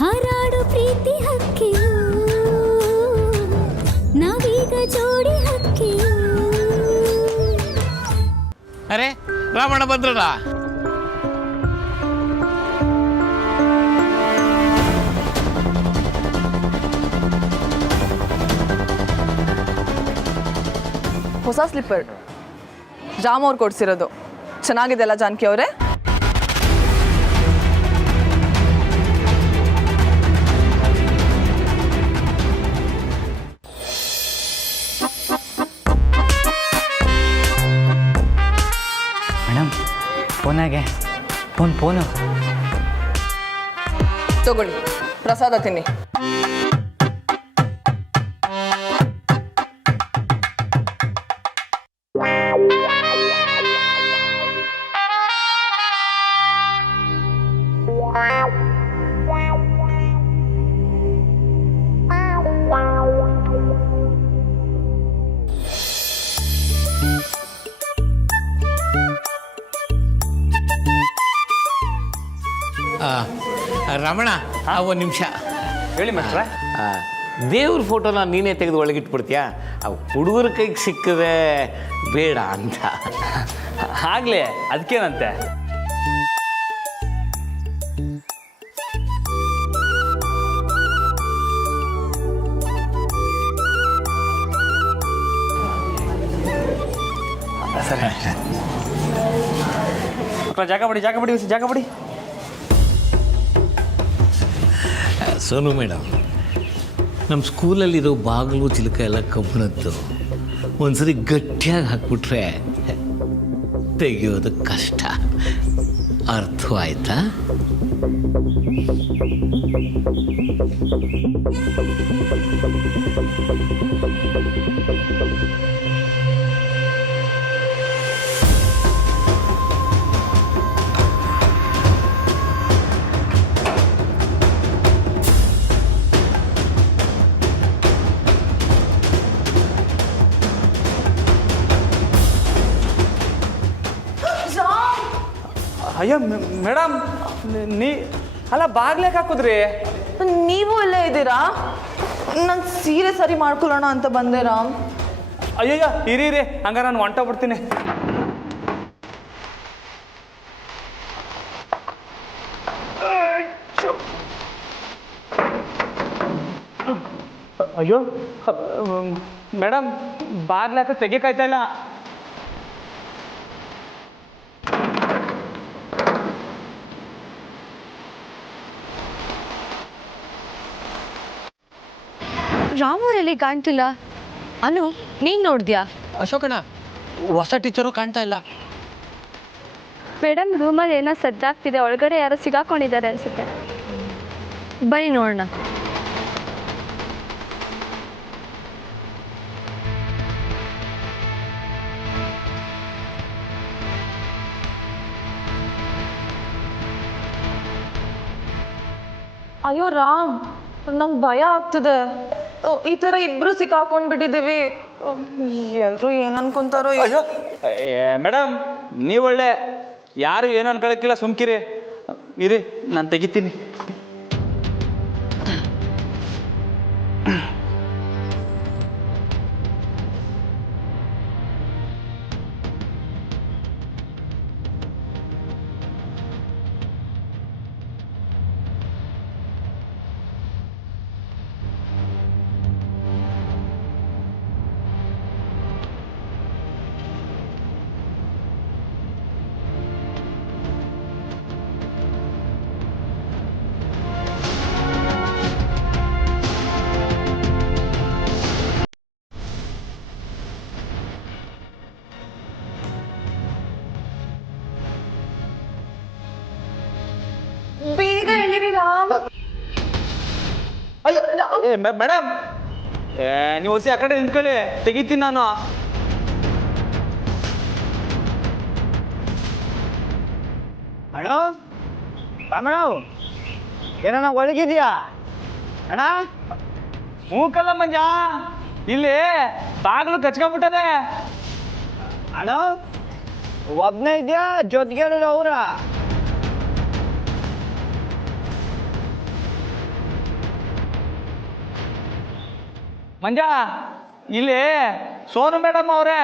ಹಾರಾಡು ಪ್ರೀತಿ ಹಕ್ಕಿಯು ನಾವೀಗ ಜೋಡಿ ಹಕ್ಕಿಯು. ಅರೆ ರಾಮಣ್ಣ ಬಂದ್ರಲ್ಲ. ಹೊಸ ಸ್ಲಿಪ್ಪರ್ ರಾಮ್ ಅವ್ರು ಕೊಡ್ಸಿರೋದು. ಚೆನ್ನಾಗಿದೆ ಅಲ್ಲ ಜಾನಕಿ ಅವರೇ? ಮೇಡಮ್ ಫೋನಾಗೆ ಫೋನು ತಗೊಳ್ಳಿ, ಪ್ರಸಾದ ತಿನ್ನಿ. ರಮಣ ಒಂದು ನಿಮಿಷ ಹೇಳಿ ಮಾಸ್ಟ್ರೆ. ದೇವ್ರ ಫೋಟೋನ ನೀನೇ ತೆಗೆದು ಒಳಗಿಟ್ಬಿಡ್ತೀಯಾ? ಹುಡುಗರ ಕೈಗೆ ಸಿಕ್ಕದೆ ಬೇಡ ಅಂತ. ಆಗ್ಲೇ ಅದಕ್ಕೇನಂತೆ. ಸರಿ ಜಾಗ ಬಿಡಿ. ಸೋನು ಮೇಡಮ್, ನಮ್ಮ ಸ್ಕೂಲಲ್ಲಿರೋ ಬಾಗಿಲು ಚಿಲಕ ಎಲ್ಲ ಕಬ್ಬಿಣದ್ದು. ಒಂದ್ಸರಿ ಗಟ್ಟಿಯಾಗಿ ಹಾಕ್ಬಿಟ್ರೆ ತೆಗೆಯೋದು ಕಷ್ಟ. ಅರ್ಥವಾಯ್ತಾ? ಅಯ್ಯೋ ಮೇಡಮ್, ಅಲ್ಲ ಬಾಗ್ಲೇಕ್ ಹಾಕುದ್ರಿ? ನೀವು ಇಲ್ಲೇ ಇದ್ದೀರಾ? ನಾನು ಸೀರೆ ಸರಿ ಮಾಡ್ಕೊಳ್ಳೋಣ ಅಂತ ಬಂದೆ ರಾಮ್. ಅಯ್ಯಯ್ಯ ಇರೀ, ಹಂಗಾರೆ ನಾನು ಹೊಂಟೋಗ್ಬಿಡ್ತೀನಿ. ಅಯ್ಯೋ ಮೇಡಮ್, ಬಾಗ್ಲಾಕ ತೆಗಿಯಕಾಯ್ತಾ ಇಲ್ಲ. ರಾಮೂರಲ್ಲಿ ಕಾಣ್ತಿಲ್ಲ. ಅನು, ನೀನ್ ನೋಡ್ದ್ಯಾ? ಅಶೋಕಣ್ಣ, ಹೊಸ ಟೀಚರು ಕಾಣ್ತಾ ಇಲ್ಲ. ಮೇಡಮ್ ರೂಮಲ್ಲಿ ಏನೋ ಸಜ್ಜಾಗ್ತಿದೆ, ಒಳಗಡೆ ಯಾರೋ ಸಿಗಾಕೊಂಡಿದ್ದಾರೆ ಅನ್ಸುತ್ತೆ. ಬನ್ನಿ ನೋಡೋಣ. ಅಯ್ಯೋ ರಾಮ್, ನಂಗೆ ಭಯ ಆಗ್ತದೆ. ಈ ಥರ ಇಬ್ರು ಸಿಕ್ಕಾಕೊಂಡ್ಬಿಟ್ಟಿದ್ದೀವಿ. ಎಲ್ರು ಏನು ಅನ್ಕೊಂತಾರೋ. ಅಯ್ಯೋ ಮೇಡಮ್, ನೀವೊಳ್ಳೆ ಯಾರು ಏನು ಅನ್ಕೊಳಕ್ಕಿಲ್ಲ, ಸುಮ್ಕಿರಿ. ಇರಿ, ನಾನು ತೆಗಿತೀನಿ. ಬೇಗ ಹೇಳಿರಿ ರಾಮ್. ಮೇಡಮ್, ನೀವು ಹೊಸಿ ಆ ಕಡೆ ನಿಂತ್ಕೊಳ್ಳಿ, ತೆಗಿತೀನಿ ನಾನು. ಅಣ್ಣ ರಾಮಣ್ಣ, ಏನಣ್ಣ ಒಳಗಿದ್ಯಾ ಅಣ್ಣ? ಮೂಕಲ್ಲ ಮಂಜ, ಇಲ್ಲಿ ಬಾಗಿಲು ಕಚ್ಕೊಂಡ್ಬಿಟ್ಟದೆ. ಅಣ್ಣ ಒಬ್ನೇ ಇದೆಯಾ ಜೊತೆಗೆ ಅವ್ರ? ಮಂಜ ಇಲ್ಲಿ ಸೋನು ಮೇಡಮ್ ಅವರೇ.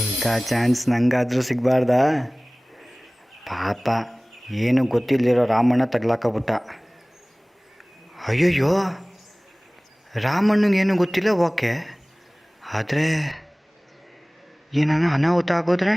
ಇಂಥ ಚಾನ್ಸ್ ನಂಗಾದರೂ ಸಿಗಬಾರ್ದಾ? ಪಾಪ ಏನು ಗೊತ್ತಿಲ್ಲದಿರೋ ರಾಮಣ್ಣ ತಗ್ಲಾಕಬಿಟ್ಟ. ಅಯ್ಯಯ್ಯೋ, ರಾಮಣ್ಣಂಗೆ ಏನೂ ಗೊತ್ತಿಲ್ಲ, ಓಕೆ. ಆದರೆ ಏನಾನ ಅನಾಹುತ ಆಗೋದ್ರೆ?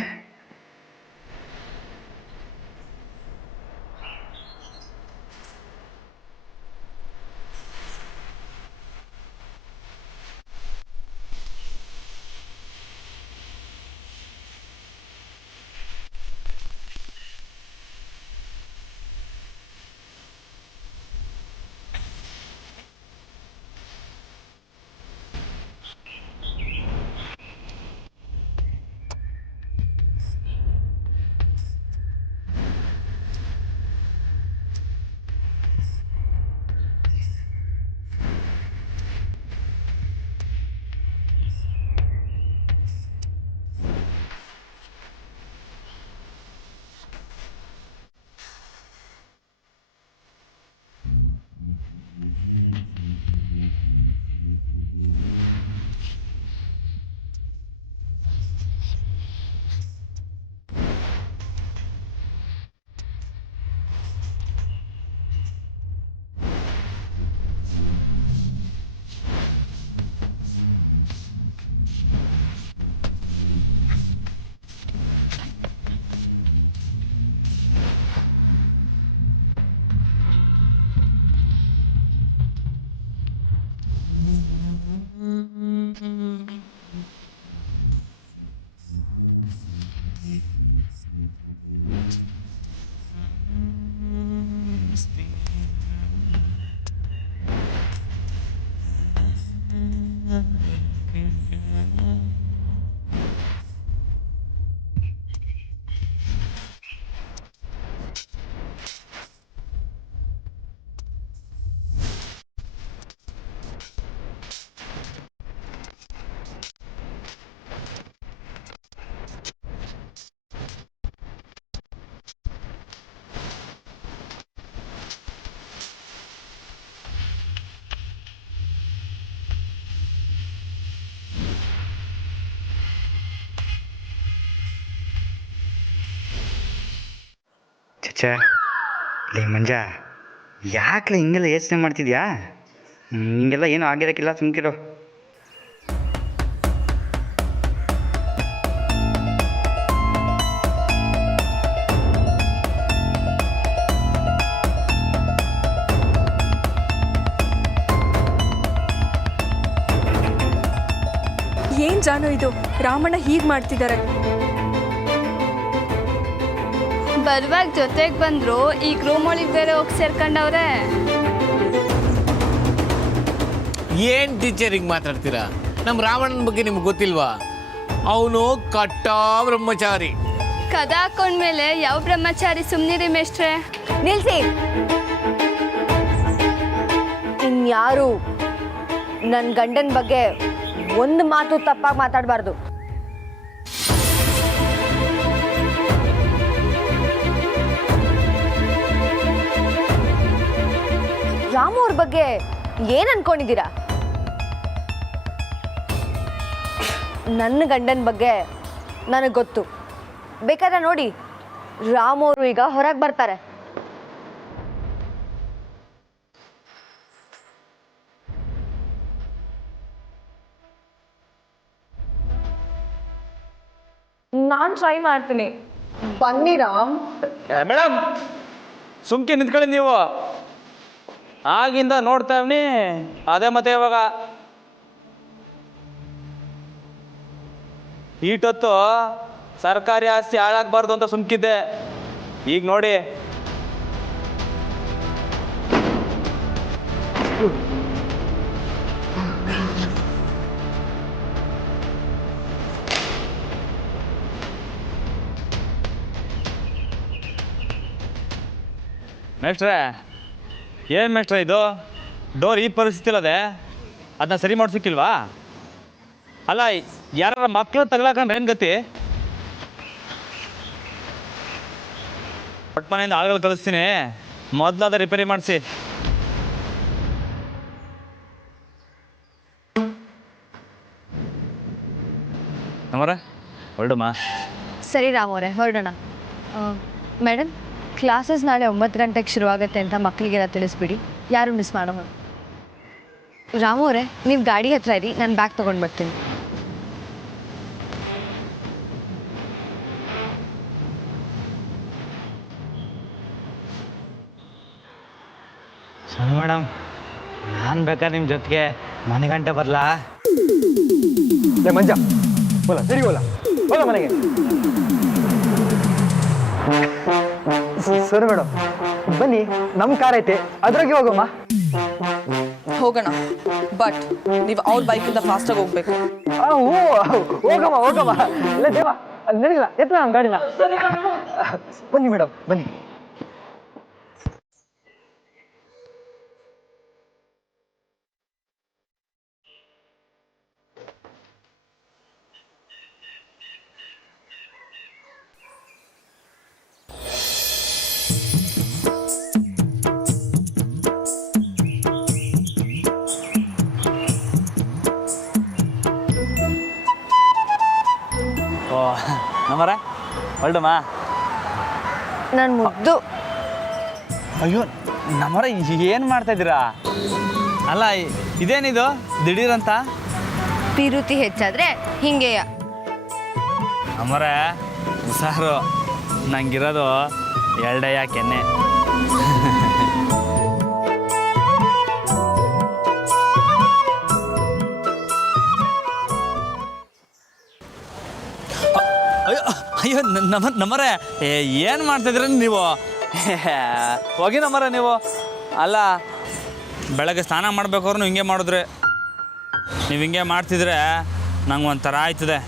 ಛೇ, ಲೇ ಮಂಜ, ಯಾಕೆ ಹಿಂಗೆಲ್ಲ ಯೋಚನೆ ಮಾಡ್ತಿದ್ಯಾ? ಹಿಂಗೆಲ್ಲ ಏನೂ ಆಗಿರೋಕ್ಕಿಲ್ಲ, ಸುಮ್ಕಿರೋ. ಏನು ಜಾನು ಇದು? ರಾಮಣ್ಣ ಹೀಗೆ ಮಾಡ್ತಿದ್ದಾರೆ. ಬರುವಾಗ ಜೊತೆಗೆ ಬಂದ್ರು, ಈಗ ರೂಮ್ ಒಳಗೆ ಬೇರೆ ಹೋಗಿ ಸೇರ್ಕೊಂಡವ್ರೆ. ಏನು ಟೀಚರ್ ಹಿಂಗೆ ಮಾತಾಡ್ತೀರಾ? ನಮ್ಮ ರಾವಣನ ಬಗ್ಗೆ ನಿಮ್ಗೆ ಗೊತ್ತಿಲ್ವಾ? ಅವನು ಕಟ್ಟ ಬ್ರಹ್ಮಚಾರಿ. ಕದ ಹಾಕೊಂಡ್ಮೇಲೆ ಯಾವ ಬ್ರಹ್ಮಚಾರಿ? ಸುಮ್ಮನಿರಿ ಮೇಷ್ಟ್ರೆ. ನಿಲ್ಸಿ. ಇನ್ಯಾರು ನನ್ನ ಗಂಡನ ಬಗ್ಗೆ ಒಂದು ಮಾತು ತಪ್ಪಾಗಿ ಮಾತಾಡಬಾರ್ದು. ರಾಮು ಅವ್ರ ಬಗ್ಗೆ ಏನು ಅನ್ಕೊಂಡಿದ್ದೀರಾ? ನನ್ನ ಗಂಡನ ಬಗ್ಗೆ ನನಗೆ ಗೊತ್ತು. ಬೇಕಾದ್ರೆ ನೋಡಿ, ರಾಮು ಅವರು ಈಗ ಹೊರಗೆ ಬರ್ತಾರೆ. ನಾನು ಟ್ರೈ ಮಾಡ್ತೀನಿ. ಬನ್ನಿ ರಾಮ್. ಮೇಡಮ್ ಸುಮ್ಕೆ ನಿಂತ್ಕೊಳ್ಳಿ ನೀವು. ಆಗಿಂದ ನೋಡ್ತಾ ಇವ್ನಿ, ಅದೇ ಮತ್ತೆ ಇವಾಗ ಈಟೊತ್ತು ಸರ್ಕಾರಿ ಆಸ್ತಿ ಹಾಳಾಗಬಾರ್ದು ಅಂತ ಸುಮ್ಕಿದ್ದೆ. ಈಗ ನೋಡಿ, ಮೇಷ್ಟ್ರೆ, ಏನು ಮೇಷ್ಟ್ರೆ ಇದು? ಡೋರ್ ಈ ಪರಿಸ್ಥಿತಿ ಅದೇ? ಅದನ್ನ ಸರಿ ಮಾಡ್ಸೋಕ್ಕಿಲ್ವಾ? ಅಲ್ಲ, ಯಾರ ಮಕ್ಕಳು ತಗ್ಲಾಕಂದ್ರೆ ಏನು ಗತಿ? ಪಟ್ ಮನೆಯಿಂದ ಆಳುಗಳು ಕಳಿಸ್ತೀನಿ, ಮೊದಲಾದ ರಿಪೇರಿ ಮಾಡಿಸಿ. ನಮ್ಮರ ಹೊರಡಮ್ಮ. ಸರಿ ರಾಮವ್ರೆ, ಹೊರಡೋಣ. ಮೇಡಮ್, ಕ್ಲಾಸಸ್ ನಾಳೆ 9 ಗಂಟೆಗೆ ಶುರುವಾಗುತ್ತೆ ಅಂತ ಮಕ್ಕಳಿಗೆಲ್ಲ ತಿಳಿಸ್ಬಿಡಿ, ಯಾರು ಮಿಸ್ ಮಾಡೋಣ. ರಾಮವ್ರೆ, ನೀವು ಗಾಡಿ ಹತ್ರ ಇರಿ, ನಾನು ಬ್ಯಾಗ್ ತೊಗೊಂಡು ಬರ್ತೀನಿ. ಸರಿ ಮೇಡಮ್, ನಾನು ಬೇಕಾದ್ರೆ ನಿಮ್ಮ ಜೊತೆಗೆ ಮನೆ ಗಂಟೆ ಬರಲಾ? ಮಂಜ ಹೋಲ ಸರಿ ಹೋಲ ಹೋಲ ಮನೆಗೆ. ಸರಿ ಮೇಡಮ್, ಬನ್ನಿ, ನಮ್ಮ ಕಾರ್ ಐತೆ, ಅದ್ರಾಗೆ ಹೋಗಮ್ಮ. ಹೋಗೋಣ, ಬಟ್ ನೀವು ಅವ್ರ ಬೈಕಿಂದ ಫಾಸ್ಟಾಗಿ ಹೋಗ್ಬೇಕು. ಹೋಗಮ್ಮ ಹೋಗಮ್ಮ. ಇಲ್ಲ ದೇವ, ನಡೀಲ್ಲ, ಎತ್ತ ನಮ್ಮ ಗಾಡಿನ. ಬನ್ನಿ ಮೇಡಮ್, ಬನ್ನಿ. ಓ ನಮ್ಮರ ಹೊರಡಮ್ಮ. ನನ್ನ ಮುದ್ದು. ಅಯ್ಯೋ ನಮ್ಮರ, ಏನು ಮಾಡ್ತಾ ಇದ್ದೀರಾ? ಅಲ್ಲ, ಇದೇನಿದು ದಿಢೀರಂತ? ಪಿರುತಿ ಹೆಚ್ಚಾದ್ರೆ ಹಿಂಗೆಯ. ಅಮ್ಮರ ಹುಷಾರು, ನಂಗಿರೋದು 2 ಕೆನ್ನೆ. ಅಯ್ಯೋ ಅಯ್ಯೋ ನಮ್ಮರೆ, ಏನು ಮಾಡ್ತಿದ್ದೀರ ನೀವು? ಹೋಗಿ ನಮ್ಮರೆ ನೀವು. ಅಲ್ಲ, ಬೆಳಗ್ಗೆ ಸ್ನಾನ ಮಾಡ್ಬೇಕಾದ್ರು ಹಿಂಗೆ ಮಾಡಿದ್ರೆ, ನೀವು ಹಿಂಗೆ ಮಾಡ್ತಿದ್ರೆ ನಂಗೆ ಒಂಥರ ಆಯ್ತದೆ.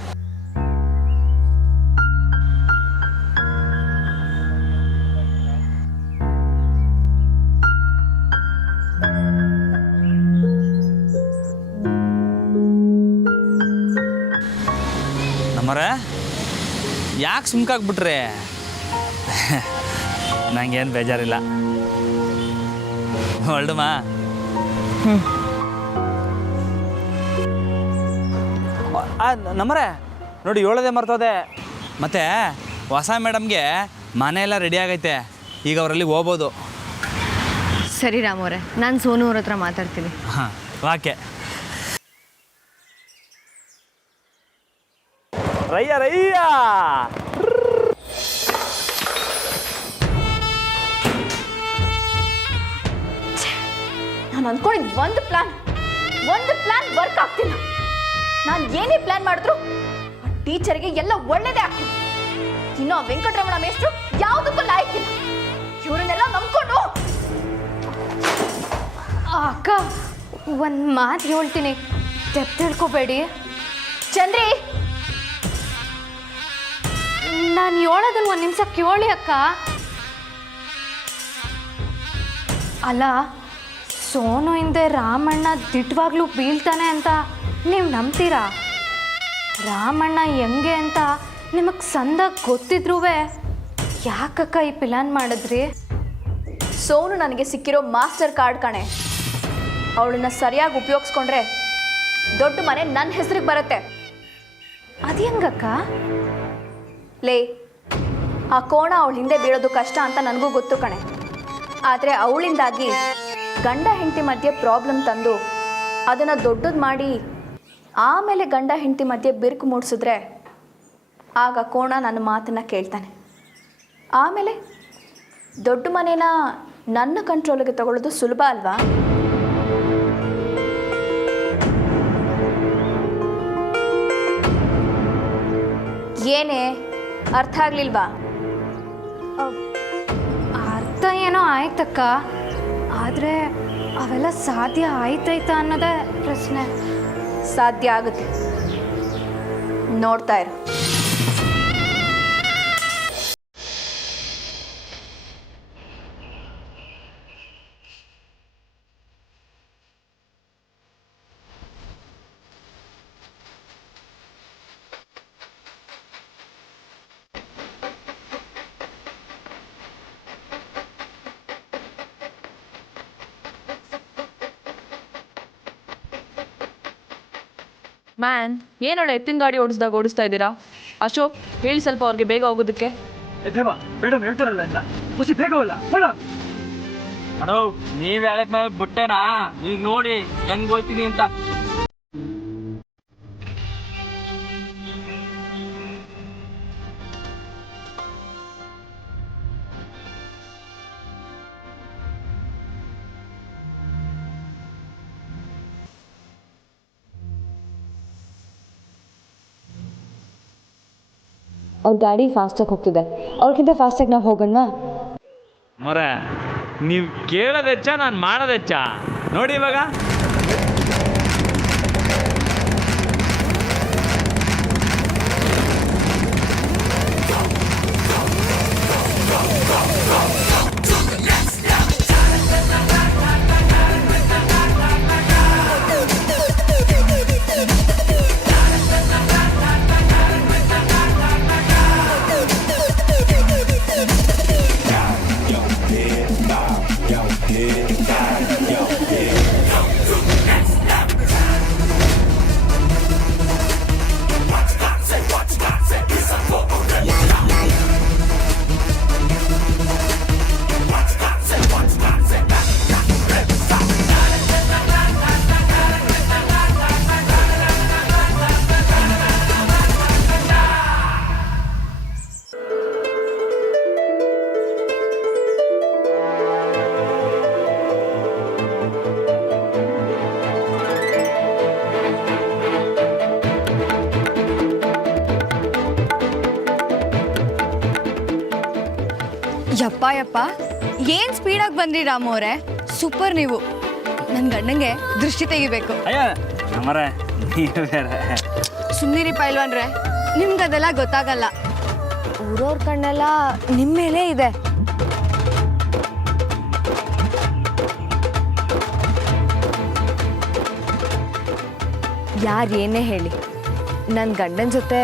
ನಮ್ಮರೆ, ಯಾಕೆ ಸುಮ್ಕಾಗ್ಬಿಟ್ರೆ? ನಂಗೇನು ಬೇಜಾರಿಲ್ಲ, ಹೊರಡಮ್ಮ. ನಮ್ಮರೆ ನೋಡಿ, ಹೇಳೋದೇ ಮರ್ತೋದೆ. ಮತ್ತು ಹೊಸ ಮೇಡಮ್ಗೆ ಮನೆ ಎಲ್ಲ ರೆಡಿ ಆಗೈತೆ, ಈಗ ಅವರಲ್ಲಿ ಹೋಗ್ಬೋದು. ಸರಿ ರಾಮವ್ರೆ, ನಾನು ಸೋನು ಅವ್ರ ಹತ್ರ ಮಾತಾಡ್ತೀನಿ. ಹಾಂ, ಓಕೆ. ರಯ್ಯ ರಯ್ಯ, ನಾನು ಅಂದ್ಕೊಂಡಿದ್ದು ಒಂದು ಪ್ಲಾನ್ ವರ್ಕ್ ಆಗ್ತಿಲ್ಲ. ನಾನು ಏನೇ ಪ್ಲಾನ್ ಮಾಡಿದ್ರು ಆ ಟೀಚರ್ಗೆ ಎಲ್ಲ ಒಳ್ಳೇದೇ ಆಗ್ತಿಲ್ಲ. ಇನ್ನು ಆ ವೆಂಕಟರಮಣ ಮೇಷ್ಟ್ರು ಯಾವುದಕ್ಕೂ ಲಾಯಕ್ಕಿಲ್ಲ. ಇವರನ್ನೆಲ್ಲ ನಂಬ್ಕೊಂಡು ಅಕ್ಕ, ಒಂದು ಮಾತು ಹೇಳ್ತೀನಿ, ತೆಪ್ಪ ತಿಳ್ಕೊಬೇಡಿ. ಚಂದ್ರಿ, ನಾನು ಹೇಳೋದನ್ನ 1 ನಿಮಿಷ ಕೇಳಿ ಅಕ್ಕ. ಅಲ್ಲ, ಸೋನು ಹಿಂದೆ ರಾಮಣ್ಣ ದಿಟ್ಟವಾಗ್ಲೂ ಬೀಳ್ತಾನೆ ಅಂತ ನೀವು ನಂಬ್ತೀರಾ? ರಾಮಣ್ಣ ಹೆಂಗೆ ಅಂತ ನಿಮಗೆ ಸಂದಾಗ ಗೊತ್ತಿದ್ರೂ ಯಾಕಕ್ಕ ಈ ಪ್ಲಾನ್ ಮಾಡಿದ್ರಿ? ಸೋನು ನನಗೆ ಸಿಕ್ಕಿರೋ ಮಾಸ್ಟರ್ ಕಾರ್ಡ್ ಕಣೆ. ಅವಳನ್ನ ಸರಿಯಾಗಿ ಉಪಯೋಗಿಸ್ಕೊಂಡ್ರೆ ದೊಡ್ಡ ಮನೆ ನನ್ನ ಹೆಸರಿಗೆ ಬರುತ್ತೆ. ಅದು ಹೆಂಗಕ್ಕ? ಲೇ, ಆ ಕೋಣ ಅವಳ ಹಿಂದೆ ಬೀಳೋದು ಕಷ್ಟ ಅಂತ ನನಗೂ ಗೊತ್ತು ಕಣೆ. ಆದರೆ ಅವಳಿಂದಾಗಿ ಗಂಡ ಹೆಂಡತಿ ಮಧ್ಯೆ ಪ್ರಾಬ್ಲಮ್ ತಂದು ಅದನ್ನು ದೊಡ್ಡದು ಮಾಡಿ ಆಮೇಲೆ ಗಂಡ ಹೆಂಡತಿ ಮಧ್ಯೆ ಬಿರುಕು ಮೂಡಿಸಿದ್ರೆ ಆಗ ಕೋಣ ನನ್ನ ಮಾತನ್ನು ಕೇಳ್ತಾನೆ. ಆಮೇಲೆ ದೊಡ್ಡ ಮನೇನ ನನ್ನ ಕಂಟ್ರೋಲಿಗೆ ತಗೊಳ್ಳೋದು ಸುಲಭ ಅಲ್ವಾ? ಏನೇ ಅರ್ಥ ಆಗ್ಲಿಲ್ವಾ? ಅರ್ಥ ಏನೋ ಆಯ್ತಕ್ಕ, ಆದರೆ ಅವೆಲ್ಲ ಸಾಧ್ಯ ಆಯ್ತಾಯ್ತಾ ಅನ್ನೋದೇ ಪ್ರಶ್ನೆ. ಸಾಧ್ಯ ಆಗುತ್ತೆ, ನೋಡ್ತಾ ಇರು. ಮ್ಯಾನ್ ಏನೊಳ್ಳೆ ಎತ್ತಿನ ಗಾಡಿ ಓಡಿಸ್ತಾ ಇದ್ದೀರಾ? ಅಶೋಕ್ ಹೇಳಿ ಸ್ವಲ್ಪ ಅವ್ರಿಗೆ ಬೇಗ ಹೋಗೋದಕ್ಕೆ. ದೇವ ಮೇಡಮ್ ಹೇಳ್ತಾರಲ್ಲ ಇಲ್ಲ ಖುಷಿ ಬೇಕವಲ್ಲ ಅಣ್ಣ ನೀವ್ ಹೇಳಕ್ ಮೇಲೆ ಬಿಟ್ಟೆನಾ, ಈಗ ನೋಡಿ ಹೆಂಗ್ ಹೋಗ್ತೀನಿ ಅಂತ. ಅವ್ರ ಗಾಡಿ ಫಾಸ್ಟಾಗಿ ಹೋಗ್ತಿದೆ, ಅವ್ರಿಗಿಂತ ಫಾಸ್ಟಾಗಿ ನಾವು ಹೋಗೋಣ. ಮರೆ ನೀವು ಕೇಳೋದೆಚ್ಚ, ನಾನು ಮಾಡೋದೆಚ್ಚ. ನೋಡಿ ಇವಾಗ ಯಪ್ಪ ಯಪ್ಪ ಏನು ಸ್ಪೀಡಾಗಿ ಬಂದ್ರಿ ರಾಮು ಅವರೇ, ಸೂಪರ್ ನೀವು. ನನ್ನ ಗಂಡಂಗೆ ದೃಷ್ಟಿ ತೆಗಿಬೇಕು. ಅಯ್ಯ ನಮ್ಮರೆ ನೀವು ಬೇರೆ. ಸುಮ್ಮನಿರಿ ಪೈಲ್ವಾನ್ರೆ, ನಿಮ್ಗದೆಲ್ಲ ಗೊತ್ತಾಗಲ್ಲ. ಊರವ್ರ ಕಣ್ಣೆಲ್ಲ ನಿಮ್ಮ ಮೇಲೆ ಇದೆ. ಯಾರೇನೇ ಹೇಳಿ, ನನ್ನ ಗಂಡನ ಜೊತೆ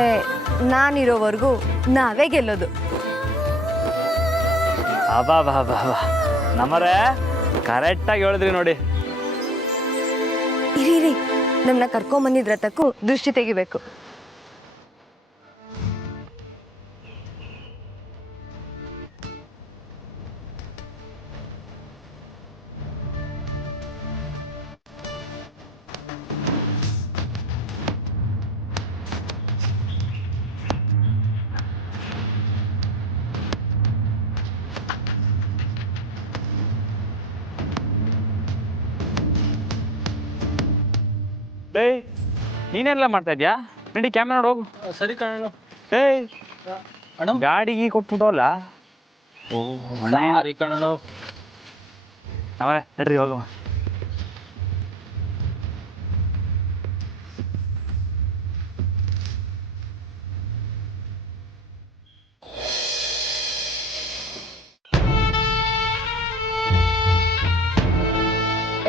ನಾನಿರೋವರೆಗೂ ನಾವೇ ಗೆಲ್ಲೋದು. ಅಬಾ ಬಾ ಬಾ ಬಾ ನಮ್ಮರೆ ಕರೆಕ್ಟಾಗಿ ಹೇಳಿದ್ರಿ ನೋಡಿ. ಇರಿ ನಮ್ಮನ್ನ ಕರ್ಕೊಂಬಂದಿದ್ರ ತಕ್ಕೂ ದೃಷ್ಟಿ ತೆಗಿಬೇಕು. ಡೇ ನೀನೆಲ್ಲ ಮಾಡ್ತಾ ಇದ್ಯಾ? ನಡಿ ಕ್ಯಾಮ್ರಾ ನೋಡಿ ಹೋಗು. ಸರಿ ಕಣ. ಏಯ್ ಅಣ್ಣ ಗಾಡಿಗೆ ಕೊಟ್ಬಿಟ್ಟವಲ್ಲ. ಸರಿ ಕಣ. ನಡ್ರಿ ಹೋಗು.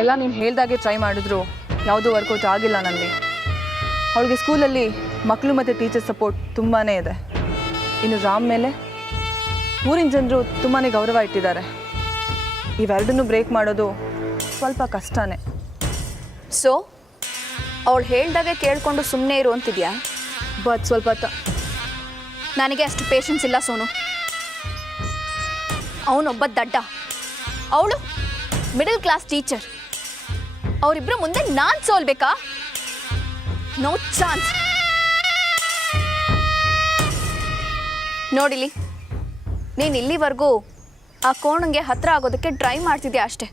ಎಲ್ಲ ನೀನು ಹೇಳ್ದಾಗೆ ಟ್ರೈ ಮಾಡಿದ್ರು ಯಾವುದೂ ವರ್ಕೌಟ್ ಆಗಿಲ್ಲ ನನಗೆ. ಅವಳಿಗೆ ಸ್ಕೂಲಲ್ಲಿ ಮಕ್ಕಳು ಮತ್ತು ಟೀಚರ್ ಸಪೋರ್ಟ್ ತುಂಬಾ ಇದೆ. ಇನ್ನು ರಾಮ್ ಮೇಲೆ ಊರಿನ ಜನರು ತುಂಬಾ ಗೌರವ ಇಟ್ಟಿದ್ದಾರೆ. ಇವೆರಡನ್ನೂ ಬ್ರೇಕ್ ಮಾಡೋದು ಸ್ವಲ್ಪ ಕಷ್ಟನೇ. ಸೊ ಅವಳು ಹೇಳ್ದಾಗೆ ಕೇಳಿಕೊಂಡು ಸುಮ್ಮನೆ ಇರು ಅಂತಿದ್ಯಾ? ಬಟ್ ಸ್ವಲ್ಪ ನನಗೆ ಅಷ್ಟು ಪೇಷನ್ಸ್ ಇಲ್ಲ ಸೋನು. ಅವನೊಬ್ಬ ದಡ್ಡ, ಅವಳು ಮಿಡಲ್ ಕ್ಲಾಸ್ ಟೀಚರ್. ಅವರಿಬ್ಬರು ಮುಂದೆ ನಾನು ಸೋಲ್ಬೇಕಾ? No chance. ನೋಡಿಲಿ, ನೀನು ಇಲ್ಲಿವರೆಗೂ ಆ ಕೋಣಂಗೆ ಹತ್ರ ಆಗೋದಕ್ಕೆ ಟ್ರೈ ಮಾಡ್ತಿದ್ಯಾ ಅಷ್ಟೆ.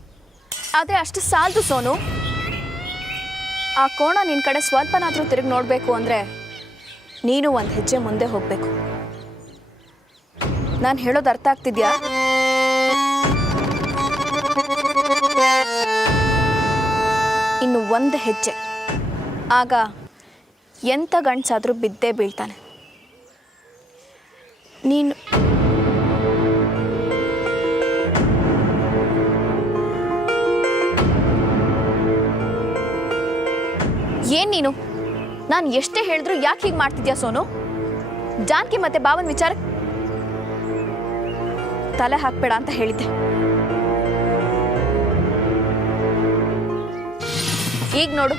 ಆದರೆ ಅಷ್ಟು ಸಾಲದು ಸೋನು. ಆ ಕೋಣ ನಿನ್ನ ಕಡೆ ಸ್ವಲ್ಪನಾದರೂ ತಿರುಗಿ ನೋಡಬೇಕು ಅಂದರೆ ನೀನು ಒಂದು ಹೆಜ್ಜೆ ಮುಂದೆ ಹೋಗಬೇಕು. ನಾನು ಹೇಳೋದು ಅರ್ಥ ಆಗ್ತಿದ್ಯಾ? ಇನ್ನು ಒಂದು ಹೆಜ್ಜೆ, ಆಗ ಎಂಥ ಗಂಡಸಾದರೂ ಬಿದ್ದೇ ಬೀಳ್ತಾನೆ. ನೀನು ಏನು ನೀನು ನಾನು ಎಷ್ಟೇ ಹೇಳಿದ್ರು ಯಾಕೆ ಹೀಗೆ ಮಾಡ್ತಿದ್ಯಾ ಸೋನು? ಜಾನಕಿ ಮತ್ತೆ ಬಾವನ್ ವಿಚಾರ ತಲೆ ಹಾಕ್ಬೇಡ ಅಂತ ಹೇಳಿದ್ದೆ. ಈಗ ನೋಡು,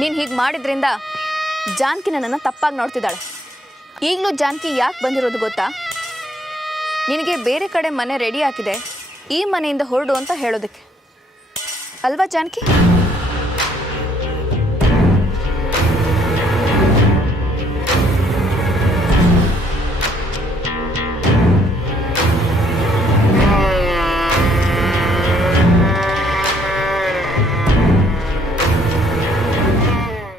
ನೀನು ಹೀಗೆ ಮಾಡಿದ್ರಿಂದ ಜಾನಕಿ ನನ್ನನ್ನು ತಪ್ಪಾಗಿ ನೋಡ್ತಿದ್ದಾಳೆ. ಈಗಲೂ ಜಾನಕಿ ಯಾಕೆ ಬಂದಿರೋದು ಗೊತ್ತಾ? ನಿನಗೆ ಬೇರೆ ಕಡೆ ಮನೆ ರೆಡಿ ಹಾಕಿದೆ, ಈ ಮನೆಯಿಂದ ಹೊರಡು ಅಂತ ಹೇಳೋದಕ್ಕೆ ಅಲ್ವಾ ಜಾನಕಿ?